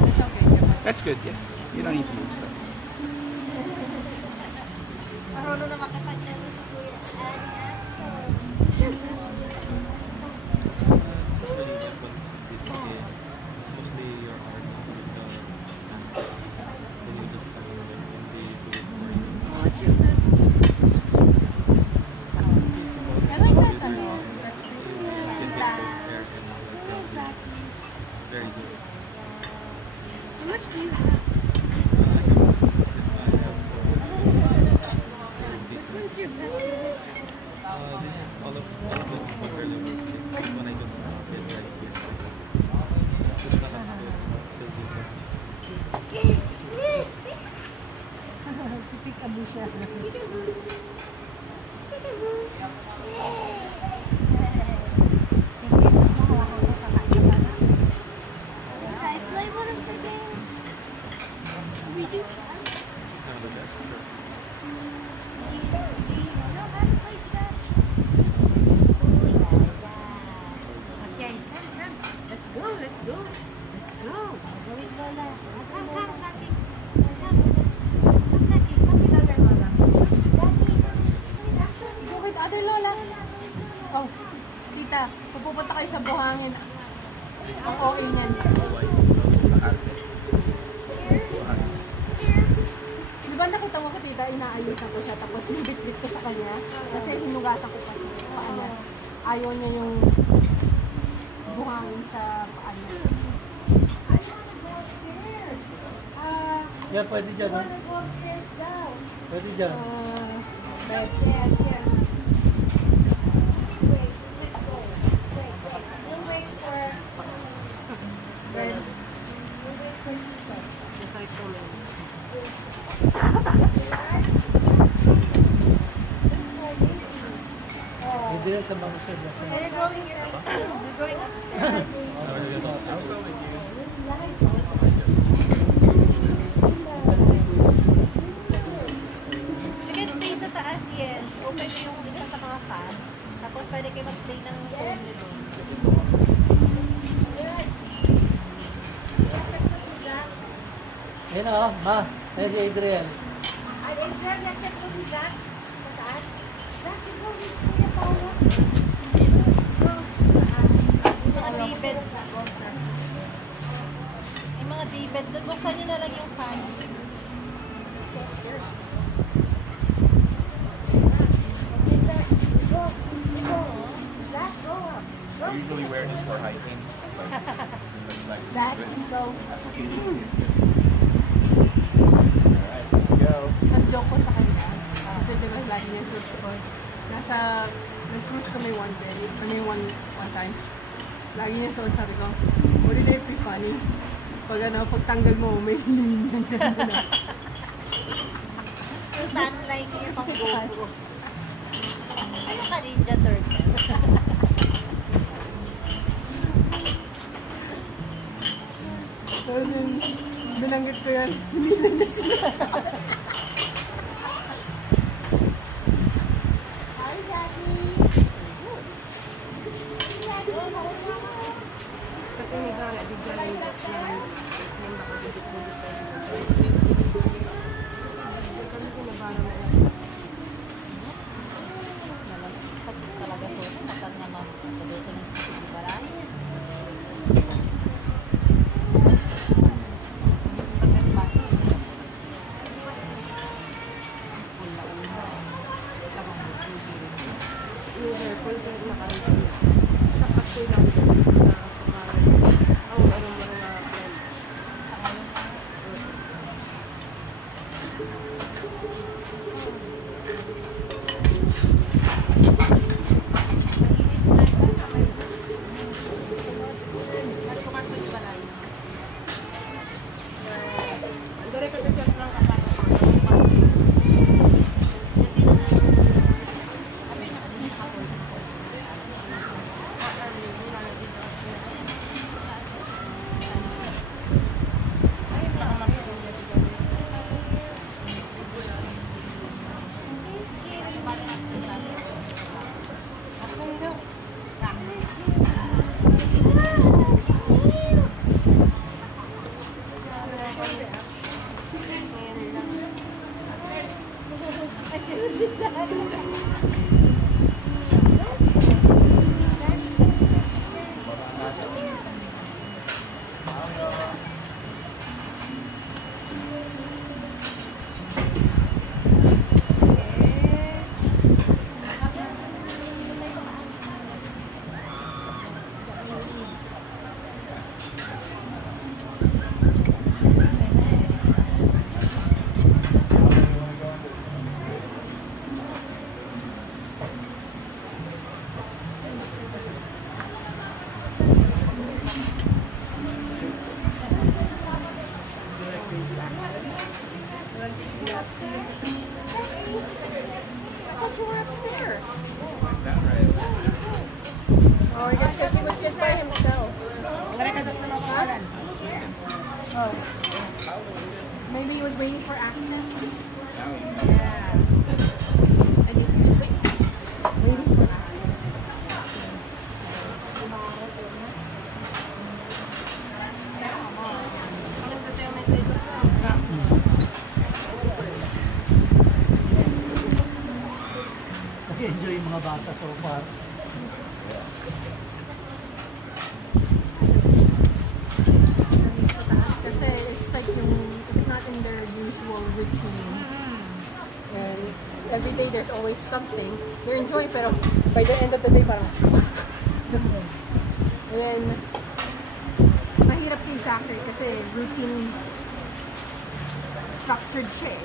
It's okay. That's good, yeah. You don't need to move stuff. Marunong na makapagyan sa kuya. Very good. How much do you have? What's your best? This is all of them water level 6. When I just did rice yesterday. Just nakasplit. Still decent. Peekaboo siya. I play one of the games. We do. One of the best. Do you know how to play chess? Okay, come. Let's go. Let's go. Going Lola. Come, Saki. Come, Saki. Come with other Lola. Daddy, come. Go with other Lola. Oh, tita, pupunta kayo sa buhangin. Ang okay niyan. Di ba nakita mo ko tita, inaayusan ko siya tapos nibit-bit ko sa kanya kasi hinugasan ko pa niya. Ayaw niya yung buhangin sa paa niya. Yeah, pwede dyan. You wanna go upstairs now? Pwede dyan. Yes, yes. Wait, let's go. Wait. We'll wait for... Then, We'll wait for Tito. yes, I told you. Hindi lang sa mga sir. Are you going here? We're going upstairs. You can stay sa taas, yes. Open nyo yung isa sa mga fan. Tapos pwede kayo mag-play ng phone nyo doon. Yan o, ma. Yan si Adriel. Ay, Adrian, nakit mo si Zach sa taas. Zach, ikaw, Kuya Paolo. Yung mga daybed. Yung mga daybed doon. Buksan nyo na lang yung fan. Let's go upstairs. Okay, Zach, go. Go. Zach, go up. I usually wear this for hiking. Like Zach, go. Alright, let's go. Nag-joke ko sa kanya. Kasi di ba lagi niya suit ko. Nag-cruise kami one time. Lagi niya suot, sabi ko, wouldn't it be funny? Pagtanggal mo, may nandun na. Yung tan line niya pang go. Ano ka, Ninja Turtle? Tapos yun, binanggit ko yan, hindi na niya sinasabi. Hi, Daddy. Kasi nga na, di dyan yung kami kinabara na yan. Sakit talaga po. Matang naman. Pagdating ng sakit di ba lang? Yung hairfall, pero nakarating niya. Sa kaso lang na pangalan. Ang ano mo na blend. Sa ngayon, I thought you were upstairs. Like that, right? Oh, I guess because he was just by himself. Oh. Maybe he was waiting for access. Yeah. And you just wait. Waiting for access. Nag-enjoy yung mga bata so far. Sa taas kasi it's like it's not in their usual routine. And every day there's always something. They're enjoying pero by the end of the day parang and then mahirap kay Zachary kasi routine structured siya eh.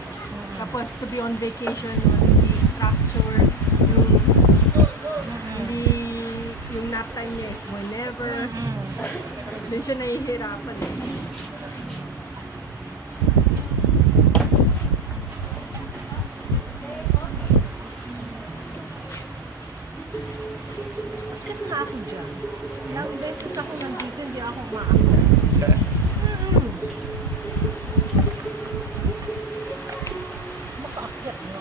Tapos to be on vacation, hindi structured, hindi yung nap time niya is whenever. Doon siya nahihirapan eh. Bakit na ako dyan? Ilang beses ako nandito, hindi ako maakit. Diyan. Makaakyat mo.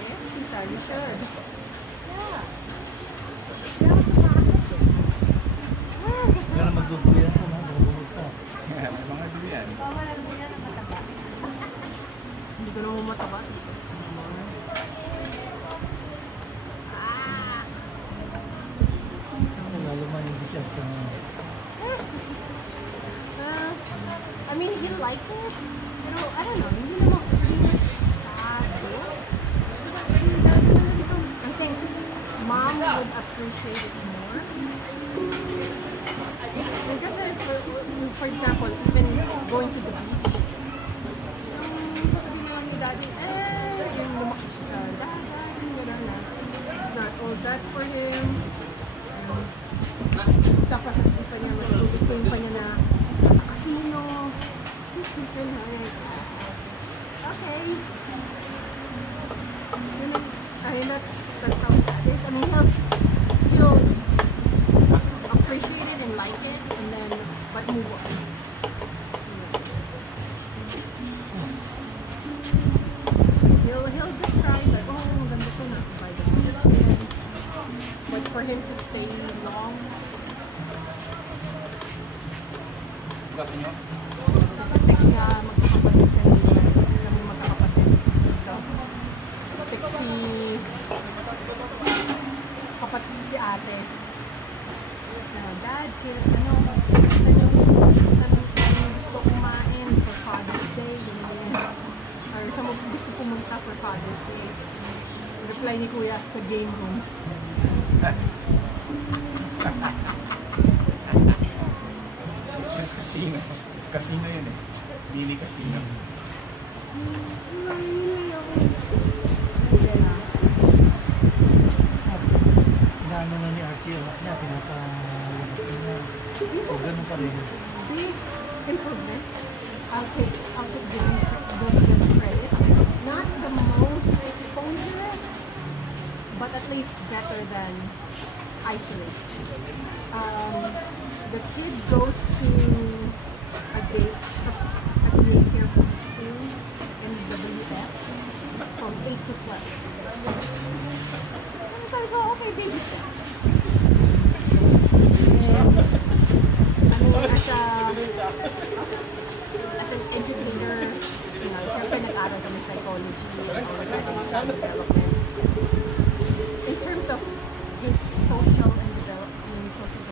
Yes, Tita, you should. Yeah. Hindi ako sumakit eh. Kaya na magduduyan ko, magduduyan ka. Yeah, may mga durian. Bawal lang din yan ang mataba. Hindi ko naman mataba. Ah! Lalo man yung bigat ka na. I mean, he liked it. Pero, I don't know, hindi naman masyado. I think mom would appreciate it more. And kasi, for example, even going to the beach, sasabihin naman ni daddy, yung lumaki siya sa dagat, gano'n na. It's not all that for him. Tapos sasabihin pa niya, mas gustuhin pa niya na sa casino. Okay. I mean, that's how that is. I mean, he'll appreciate it and like it, and then but move on. He'll describe like, oh, ganda to nasa by the beach. But for him to stay long, Sabi nyo? text nga magkakapatid kami magkakapatid dito. Text si ate. Dad, saan gusto kumain for Father's Day? Or saan mo gusto pumunta for Father's Day? Reply ni Kuya sa game room. Just casino. Casino yun eh. Mini casino. Inaano na ni Archie yung anak niya, pinapalabas niya. So, ganun pa rin. Big improvement. I'll take the credit. Not the most exposure, but at least better than isolate. The kid goes to a daycare from school in WF from 8 to 12. And sabi ko, okay, baby steps. As an educator, syempre nag-aral kami psychology or child development.